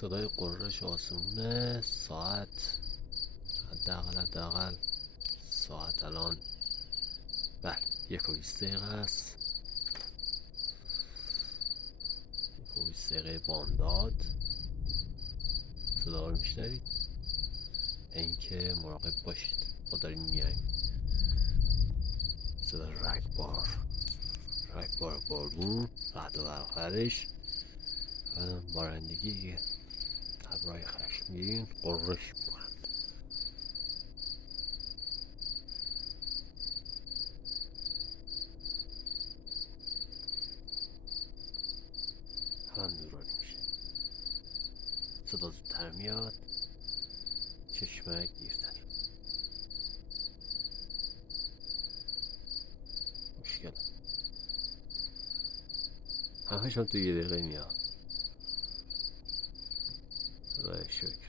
صدای قررش آسمونه. ساعت حداقل ساعت الان بله 1:20 است. 1:20 بامداد. صدا رو میشنوید؟ اینکه مراقب باشید ما داریم میایم. صدا رگبار بارون، رعد و برقش و بارندگی ابرهای خشمگین قررش میکنن. هم نورانی میشه. صدا زودتر میاد، چشمک دیرتر. مشکل همه‌ش هم تو 1 دقیقه میاد. خدای شکر.